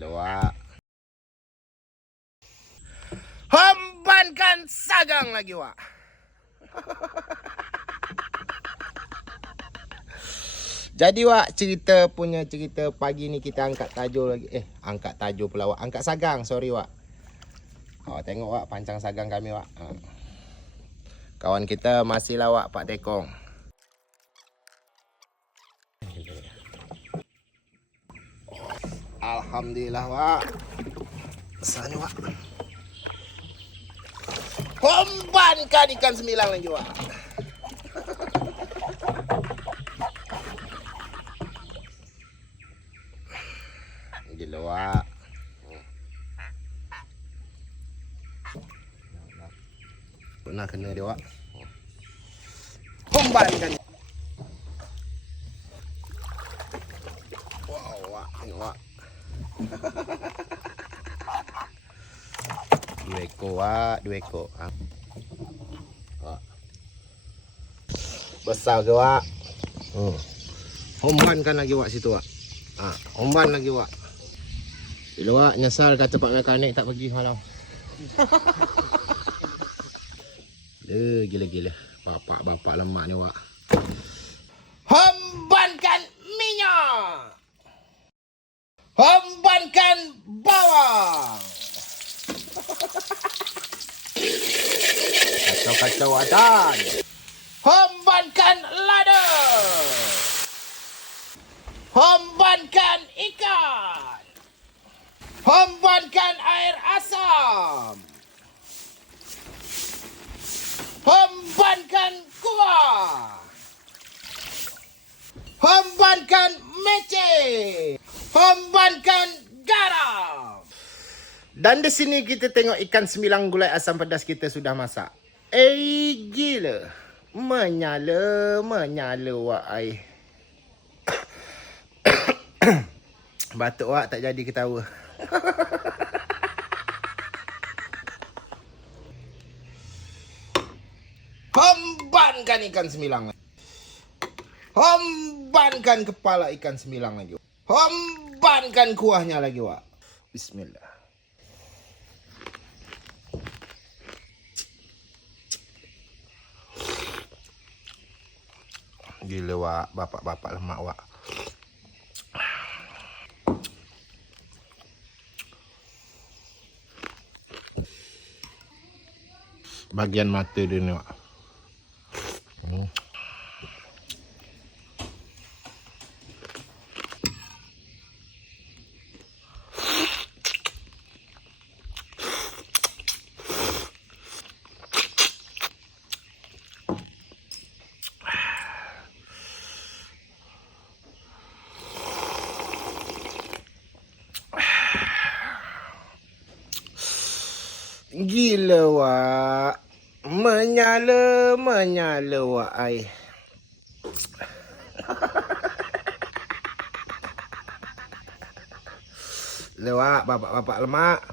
Gila wak. Hembankan sagang lagi wak. Jadi wak, cerita pagi ni kita angkat tajuk lagi. Angkat tajuk pula wak. Angkat sagang, sorry wak. Tengok wak, pancang sagang kami wak. Kawan kita masih lah wak, Pak Dekong. Alhamdulillah wak. Besar ni wak. Hembankan ikan semilang lagi wak. Gila wak. Pernah kena dia wak. Hembankan. Wow wak, ni wak. 2 ekor wak, 2 ekor. Besar ke wak? Homban kan lagi wak situ wak. Homban lagi wak. Bila wak nyesal kata Pak Mekanik tak pergi malam. Gila-gila. Bapak lemak ni wak. Hombankan minyak. Hombankan bawang. Kacau-kacau adan. Hombankan lada. Hombankan ikan. Hombankan air asam. Hombankan kuah. Hombankan mece. Hombankan garam. Dan di sini kita tengok ikan semilang gulai asam pedas kita sudah masak. Gila. Menyala wak air. Batuk wak tak jadi ketawa. Hembankan ikan semilang. Hembankan kepala ikan semilang lagi. Hembankan kuahnya lagi wak. Bismillah. Gila wak, bapak lemak wak. Bagian mata dia ni wak. Gila wak. Menyala wak air. Lewat bapak lemak.